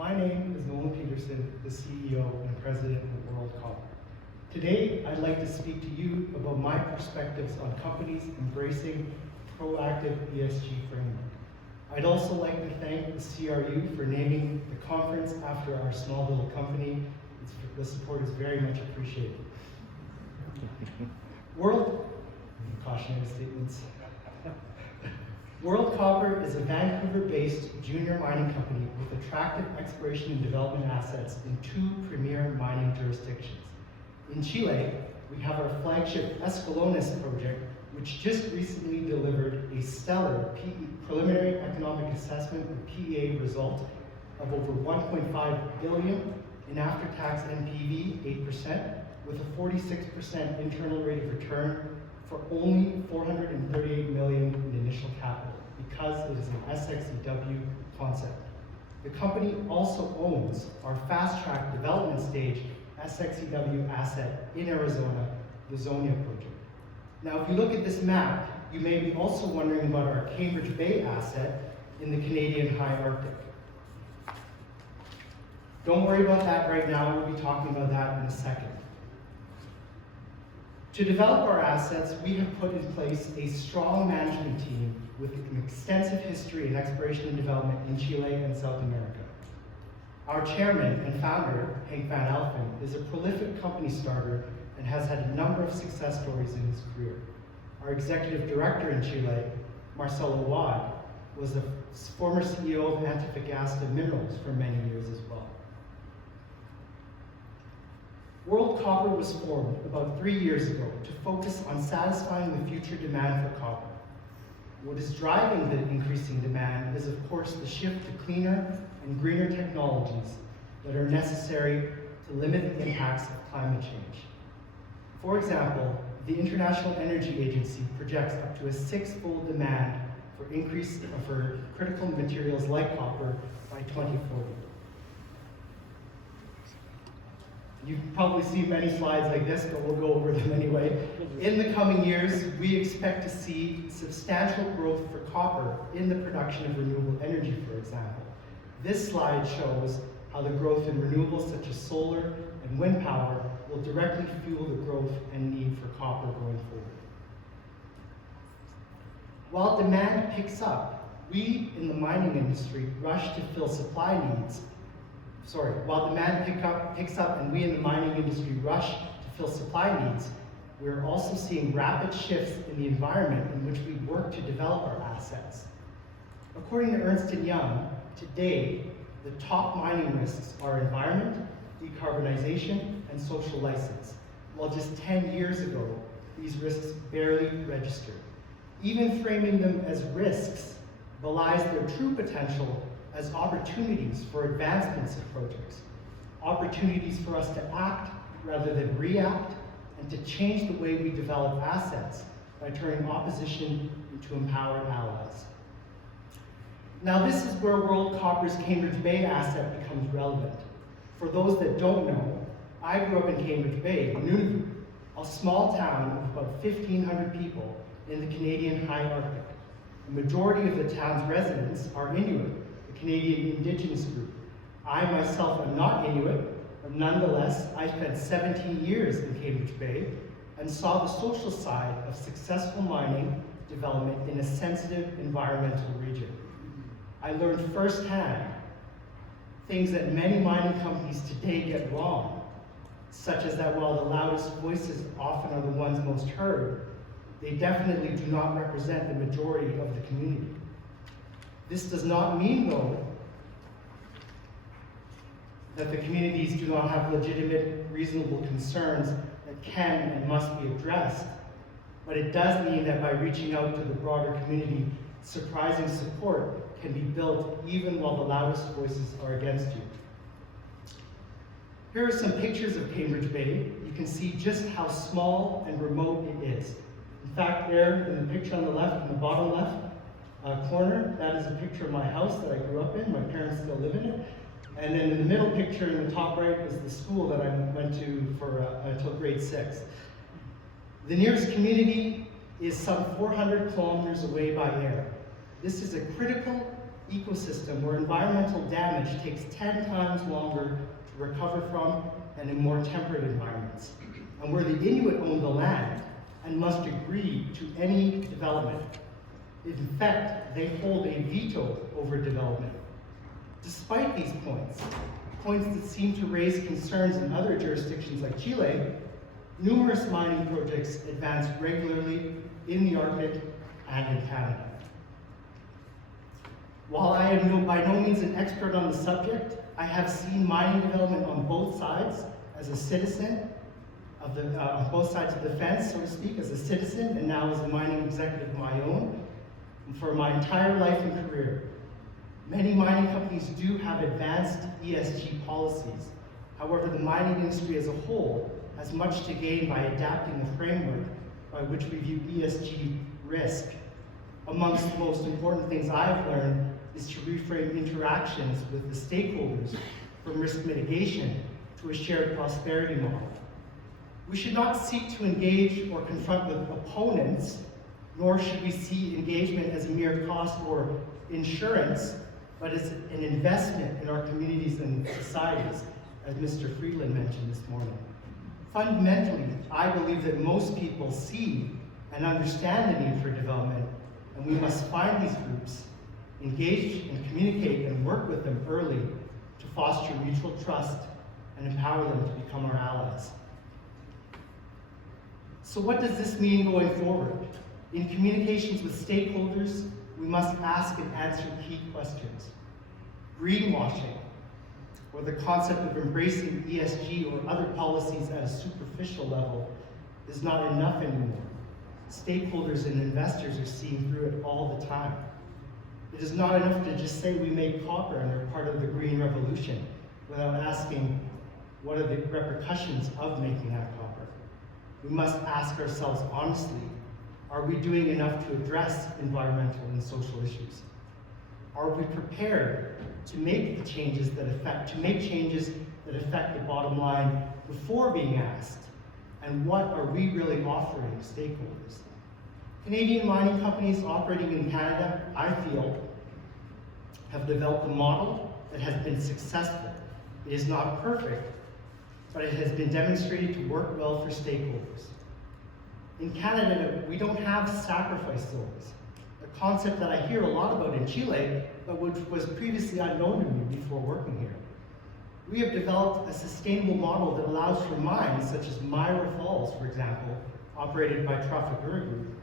My name is Nolan Peterson, the CEO and President of World Copper. Today, I'd like to speak to you about my perspectives on companies embracing proactive ESG framework. I'd also like to thank the CRU for naming the conference after our small little company. The support is very much appreciated. Cautionary statements. World Copper is a Vancouver-based junior mining company with attractive exploration and development assets in two premier mining jurisdictions. In Chile, we have our flagship Escalones project, which just recently delivered a stellar preliminary economic assessment or PEA result of over 1.5 billion in after-tax NPV, 8%, with a 46% internal rate of return for only 438 million in initial capital, because it is an SXEW concept. The company also owns our fast-track development stage SXEW asset in Arizona, the Zonia project. Now, if you look at this map, you may be also wondering about our Cambridge Bay asset in the Canadian High Arctic. Don't worry about that right now, we'll be talking about that in a second. To develop our assets, we have put in place a strong management team with an extensive history in exploration and development in Chile and South America. Our chairman and founder, Henk van Alphen, is a prolific company starter and has had a number of success stories in his career. Our executive director in Chile, Marcelo Wad, was the former CEO of Antofagasta Minerals for many years as well. World Copper was formed about 3 years ago to focus on satisfying the future demand for copper. What is driving the increasing demand is, of course, the shift to cleaner and greener technologies that are necessary to limit the impacts of climate change. For example, the International Energy Agency projects up to a 6-fold demand for increase for critical materials like copper by 2040. You've probably seen many slides like this, but we'll go over them anyway. In the coming years, we expect to see substantial growth for copper in the production of renewable energy, for example. This slide shows how the growth in renewables such as solar and wind power will directly fuel the growth and need for copper going forward. While demand picks up, we in the mining industry rush to fill supply needs. While demand picks up and we in the mining industry rush to fill supply needs, we're also seeing rapid shifts in the environment in which we work to develop our assets. According to Ernst & Young, today, the top mining risks are environment, decarbonization, and social license, while just 10 years ago, these risks barely registered. Even framing them as risks belies their true potential as opportunities for advancements of projects, opportunities for us to act rather than react, and to change the way we develop assets by turning opposition into empowered allies. Now, this is where World Copper's Cambridge Bay asset becomes relevant. For those that don't know, I grew up in Cambridge Bay, Nunavut, a small town of about 1,500 people in the Canadian High Arctic. The majority of the town's residents are Inuit, Canadian Indigenous group. I myself am not Inuit, but nonetheless, I spent 17 years in Cambridge Bay and saw the social side of successful mining development in a sensitive environmental region. I learned firsthand things that many mining companies today get wrong, such as that while the loudest voices often are the ones most heard, they definitely do not represent the majority of the community. This does not mean, though, that the communities do not have legitimate, reasonable concerns that can and must be addressed, but it does mean that by reaching out to the broader community, surprising support can be built even while the loudest voices are against you. Here are some pictures of Cambridge Bay. You can see just how small and remote it is. In fact, there in the picture on the left, in the bottom left, corner, that is a picture of my house that I grew up in. My parents still live in it. And then in the middle picture in the top right is the school that I went to for until grade 6. The nearest community is some 400 kilometers away by air. This is a critical ecosystem where environmental damage takes 10 times longer to recover from than in more temperate environments, and where the Inuit own the land and must agree to any development. In fact, they hold a veto over development. Despite these points that seem to raise concerns in other jurisdictions like Chile, numerous mining projects advance regularly in the Arctic and in Canada. While I am by no means an expert on the subject, I have seen mining development on both sides as a citizen of on both sides of the fence, so to speak, as a citizen, and now as a mining executive of my own, and for my entire life and career. Many mining companies do have advanced ESG policies. However, the mining industry as a whole has much to gain by adapting the framework by which we view ESG risk. Amongst the most important things I've learned is to reframe interactions with the stakeholders from risk mitigation to a shared prosperity model. We should not seek to engage or confront with opponents, nor should we see engagement as a mere cost or insurance, but as an investment in our communities and societies, as Mr. Friedland mentioned this morning. Fundamentally, I believe that most people see and understand the need for development, and we must find these groups, engage and communicate and work with them early to foster mutual trust and empower them to become our allies. So what does this mean going forward? In communications with stakeholders, we must ask and answer key questions. Greenwashing, or the concept of embracing ESG or other policies at a superficial level, is not enough anymore. Stakeholders and investors are seeing through it all the time. It is not enough to just say we make copper and are part of the green revolution without asking what are the repercussions of making that copper. We must ask ourselves honestly, are we doing enough to address environmental and social issues? Are we prepared to make the changes that affect the bottom line before being asked? And what are we really offering stakeholders? Canadian mining companies operating in Canada, I feel, have developed a model that has been successful. It is not perfect, but it has been demonstrated to work well for stakeholders. In Canada, we don't have sacrifice zones, a concept that I hear a lot about in Chile, but which was previously unknown to me before working here. We have developed a sustainable model that allows for mines, such as Myra Falls, for example, operated by Trafigura Group,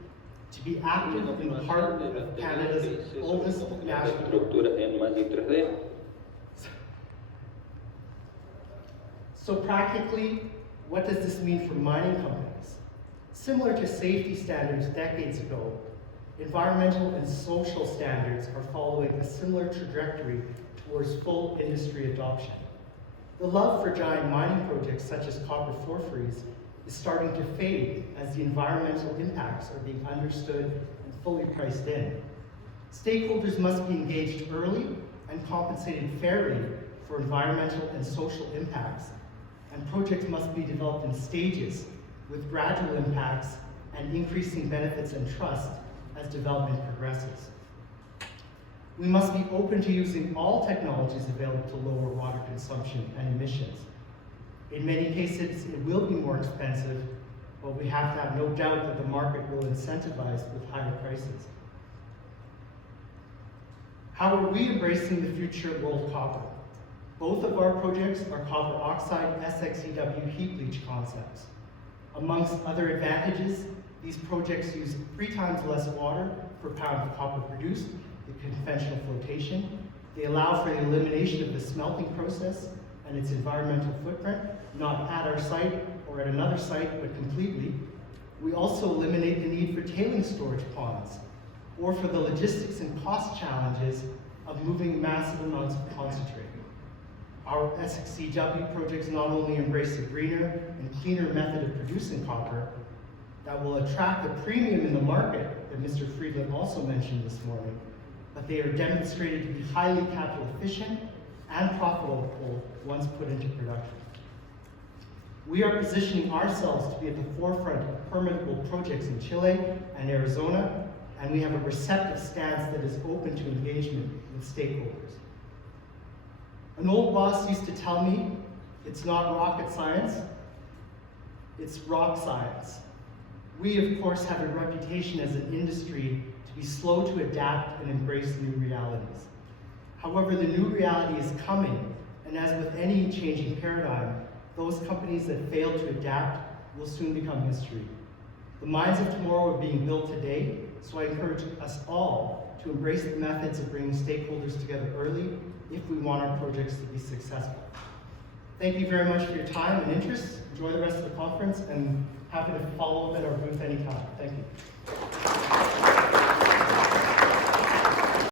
to be active in the heart of Canada's oldest national. So practically, what does this mean for mining companies? Similar to safety standards decades ago, environmental and social standards are following a similar trajectory towards full industry adoption. The love for giant mining projects such as copper porphyries is starting to fade as the environmental impacts are being understood and fully priced in. Stakeholders must be engaged early and compensated fairly for environmental and social impacts, and projects must be developed in stages with gradual impacts and increasing benefits and trust as development progresses. We must be open to using all technologies available to lower water consumption and emissions. In many cases, it will be more expensive, but we have to have no doubt that the market will incentivize with higher prices. How are we embracing the future of world copper? Both of our projects are copper oxide TSX.V heap leach concepts. Amongst other advantages, these projects use 3 times less water per pound of copper produced than conventional flotation. They allow for the elimination of the smelting process and its environmental footprint, not at our site or at another site, but completely. We also eliminate the need for tailing storage ponds, or for the logistics and cost challenges of moving massive amounts of concentrate. Our TSX.V projects not only embrace a greener and cleaner method of producing copper that will attract a premium in the market that Mr. Friedland also mentioned this morning, but they are demonstrated to be highly capital efficient and profitable once put into production. We are positioning ourselves to be at the forefront of permittable projects in Chile and Arizona, and we have a receptive stance that is open to engagement with stakeholders. An old boss used to tell me, it's not rocket science, it's rock science. We, of course, have a reputation as an industry to be slow to adapt and embrace new realities. However, the new reality is coming, and as with any changing paradigm, those companies that fail to adapt will soon become history. The mines of tomorrow are being built today, so I encourage us all to embrace the methods of bringing stakeholders together early if we want our projects to be successful. Thank you very much for your time and interest. Enjoy the rest of the conference, and happy to follow up at our booth anytime. Thank you.